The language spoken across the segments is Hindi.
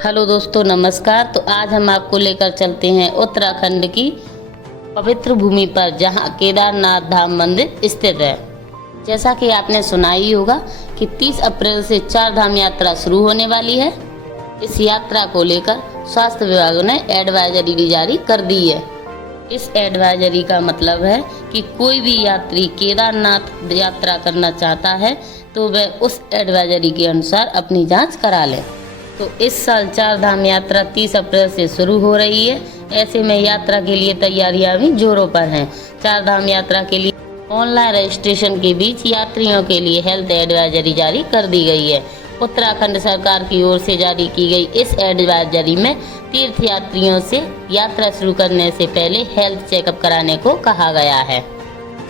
हेलो दोस्तों, नमस्कार। तो आज हम आपको लेकर चलते हैं उत्तराखंड की पवित्र भूमि पर, जहां केदारनाथ धाम मंदिर स्थित है। जैसा कि आपने सुना ही होगा कि 30 अप्रैल से 4 धाम यात्रा शुरू होने वाली है। इस यात्रा को लेकर स्वास्थ्य विभाग ने एडवाइजरी भी जारी कर दी है। इस एडवाइजरी का मतलब है कि कोई भी यात्री केदारनाथ यात्रा करना चाहता है तो वह उस एडवाइजरी के अनुसार अपनी जांच करा लें। तो इस साल 4 धाम यात्रा 30 अप्रैल से शुरू हो रही है। ऐसे में यात्रा के लिए तैयारियां भी जोरों पर हैं। 4 धाम यात्रा के लिए ऑनलाइन रजिस्ट्रेशन के बीच यात्रियों के लिए हेल्थ एडवाइजरी जारी कर दी गई है। उत्तराखंड सरकार की ओर से जारी की गई इस एडवाइजरी में तीर्थ यात्रियों से यात्रा शुरू करने से पहले हेल्थ चेकअप कराने को कहा गया है।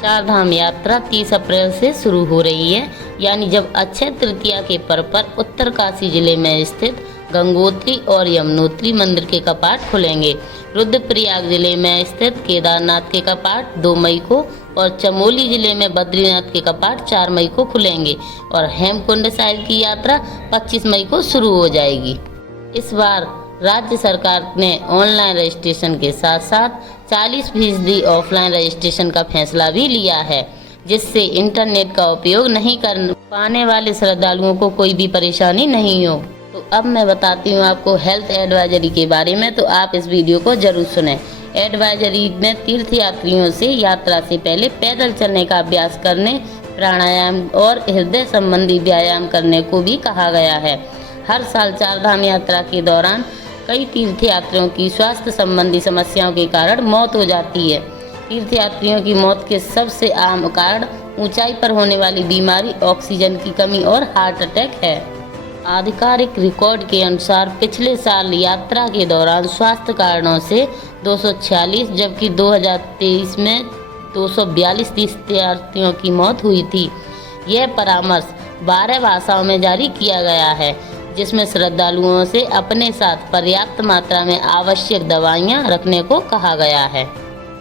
4 धाम यात्रा 30 अप्रैल से शुरू हो रही है, यानी जब अक्षय तृतीया के पर्व पर उत्तरकाशी जिले में स्थित गंगोत्री और यमुनोत्री मंदिर के कपाट खुलेंगे। रुद्रप्रयाग जिले में स्थित केदारनाथ के कपाट 2 मई को और चमोली जिले में बद्रीनाथ के कपाट 4 मई को खुलेंगे और हेमकुंड साहिब की यात्रा 25 मई को शुरू हो जाएगी। इस बार राज्य सरकार ने ऑनलाइन रजिस्ट्रेशन के साथ साथ 40% ऑफलाइन रजिस्ट्रेशन का फैसला भी लिया है, जिससे इंटरनेट का उपयोग नहीं कर पाने वाले श्रद्धालुओं को कोई भी परेशानी नहीं हो। तो अब मैं बताती हूँ आपको हेल्थ एडवाइजरी के बारे में, तो आप इस वीडियो को जरूर सुनें। एडवाइजरी में तीर्थ यात्रियों से यात्रा से पहले पैदल चलने का अभ्यास करने, प्राणायाम और हृदय संबंधी व्यायाम करने को भी कहा गया है। हर साल 4 धाम यात्रा के दौरान कई तीर्थयात्रियों की स्वास्थ्य संबंधी समस्याओं के कारण मौत हो जाती है। तीर्थयात्रियों की मौत के सबसे आम कारण ऊंचाई पर होने वाली बीमारी, ऑक्सीजन की कमी और हार्ट अटैक है। आधिकारिक रिकॉर्ड के अनुसार पिछले साल यात्रा के दौरान स्वास्थ्य कारणों से 246 जबकि 2023 में 242 तीर्थयात्रियों की मौत हुई थी। यह परामर्श 12 भाषाओं में जारी किया गया है, जिसमें श्रद्धालुओं से अपने साथ पर्याप्त मात्रा में आवश्यक दवाइयां रखने को कहा गया है।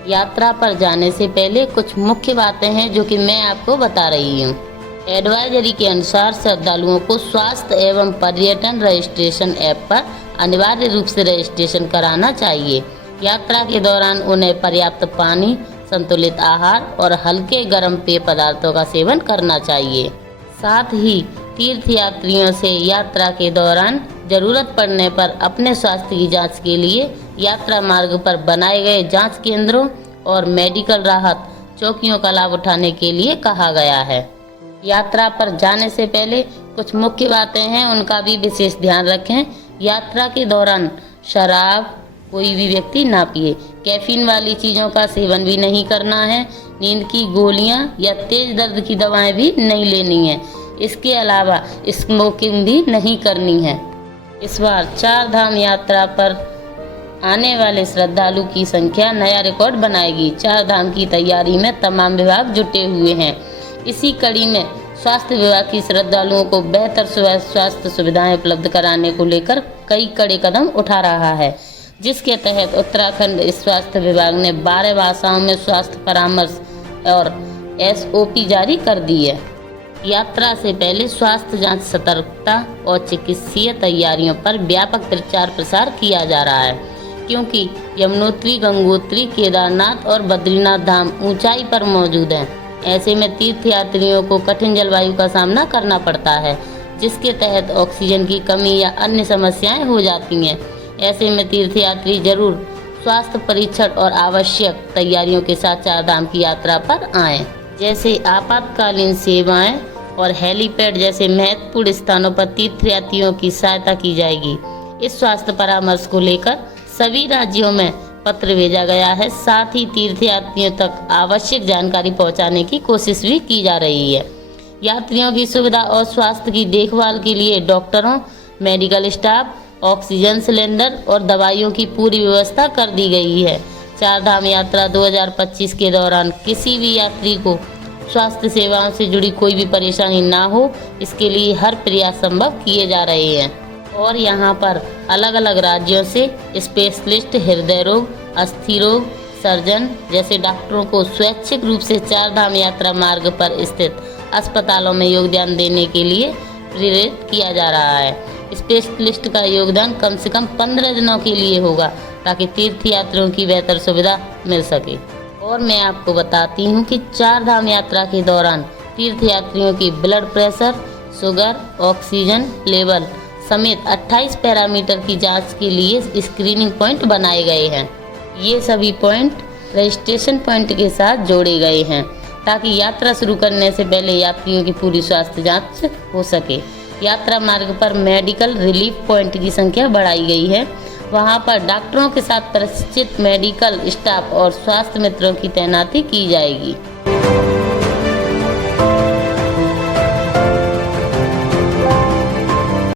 यात्रा पर जाने से पहले कुछ मुख्य बातें हैं जो कि मैं आपको बता रही हूँ। एडवाइजरी के अनुसार श्रद्धालुओं को स्वास्थ्य एवं पर्यटन रजिस्ट्रेशन ऐप पर अनिवार्य रूप से रजिस्ट्रेशन कराना चाहिए। यात्रा के दौरान उन्हें पर्याप्त पानी, संतुलित आहार और हल्के गर्म पेय पदार्थों का सेवन करना चाहिए। साथ ही तीर्थयात्रियों से यात्रा के दौरान जरूरत पड़ने पर अपने स्वास्थ्य की जांच के लिए यात्रा मार्ग पर बनाए गए जांच केंद्रों और मेडिकल राहत चौकियों का लाभ उठाने के लिए कहा गया है। यात्रा पर जाने से पहले कुछ मुख्य बातें हैं, उनका भी विशेष ध्यान रखें। यात्रा के दौरान शराब कोई भी व्यक्ति ना पिए। कैफीन वाली चीज़ों का सेवन भी नहीं करना है। नींद की गोलियां या तेज दर्द की दवाएं भी नहीं लेनी है। इसके अलावा स्मोकिंग भी नहीं करनी है। इस बार 4 धाम यात्रा पर आने वाले श्रद्धालु की संख्या नया रिकॉर्ड बनाएगी। 4 धाम की तैयारी में तमाम विभाग जुटे हुए हैं। इसी कड़ी में स्वास्थ्य विभाग की श्रद्धालुओं को बेहतर स्वास्थ्य सुविधाएं उपलब्ध कराने को लेकर कई कड़े कदम उठा रहा है, जिसके तहत उत्तराखंड स्वास्थ्य विभाग ने 12 भाषाओं में स्वास्थ्य परामर्श और SOP जारी कर दी है। यात्रा से पहले स्वास्थ्य जांच, सतर्कता और चिकित्सीय तैयारियों पर व्यापक प्रचार प्रसार किया जा रहा है, क्योंकि यमुनोत्री, गंगोत्री, केदारनाथ और बद्रीनाथ धाम ऊंचाई पर मौजूद हैं। ऐसे में तीर्थयात्रियों को कठिन जलवायु का सामना करना पड़ता है, जिसके तहत ऑक्सीजन की कमी या अन्य समस्याएं हो जाती हैं। ऐसे में तीर्थयात्री जरूर स्वास्थ्य परीक्षण और आवश्यक तैयारियों के साथ 4 धाम की यात्रा पर आएं। जैसे आपातकालीन सेवाएं और हेलीपैड जैसे महत्वपूर्ण स्थानों पर तीर्थयात्रियों की सहायता की जाएगी। इस स्वास्थ्य परामर्श को लेकर सभी राज्यों में पत्र भेजा गया है। साथ ही तीर्थयात्रियों तक आवश्यक जानकारी पहुंचाने की कोशिश भी की जा रही है। यात्रियों की सुविधा और स्वास्थ्य की देखभाल के लिए डॉक्टरों, मेडिकल स्टाफ, ऑक्सीजन सिलेंडर और दवाइयों की पूरी व्यवस्था कर दी गई है। 4 धाम यात्रा 2025 के दौरान किसी भी यात्री को स्वास्थ्य सेवाओं से जुड़ी कोई भी परेशानी ना हो, इसके लिए हर प्रयास संभव किए जा रहे हैं। और यहाँ पर अलग अलग राज्यों से स्पेशलिस्ट, हृदय रोग, अस्थि रोग सर्जन जैसे डॉक्टरों को स्वैच्छिक रूप से 4 धाम यात्रा मार्ग पर स्थित अस्पतालों में योगदान देने के लिए प्रेरित किया जा रहा है। स्पेशलिस्ट का योगदान कम से कम 15 दिनों के लिए होगा ताकि तीर्थ यात्रियों की बेहतर सुविधा मिल सके। और मैं आपको बताती हूँ कि 4 धाम यात्रा के दौरान तीर्थ यात्रियों की blood pressure, sugar, oxygen level समेत 28 पैरामीटर की जांच के लिए स्क्रीनिंग पॉइंट बनाए गए हैं। ये सभी पॉइंट रजिस्ट्रेशन पॉइंट के साथ जोड़े गए हैं ताकि यात्रा शुरू करने से पहले यात्रियों की पूरी स्वास्थ्य जांच हो सके। यात्रा मार्ग पर मेडिकल रिलीफ पॉइंट की संख्या बढ़ाई गई है। वहां पर डॉक्टरों के साथ प्रशिक्षित मेडिकल स्टाफ और स्वास्थ्य मित्रों की तैनाती की जाएगी।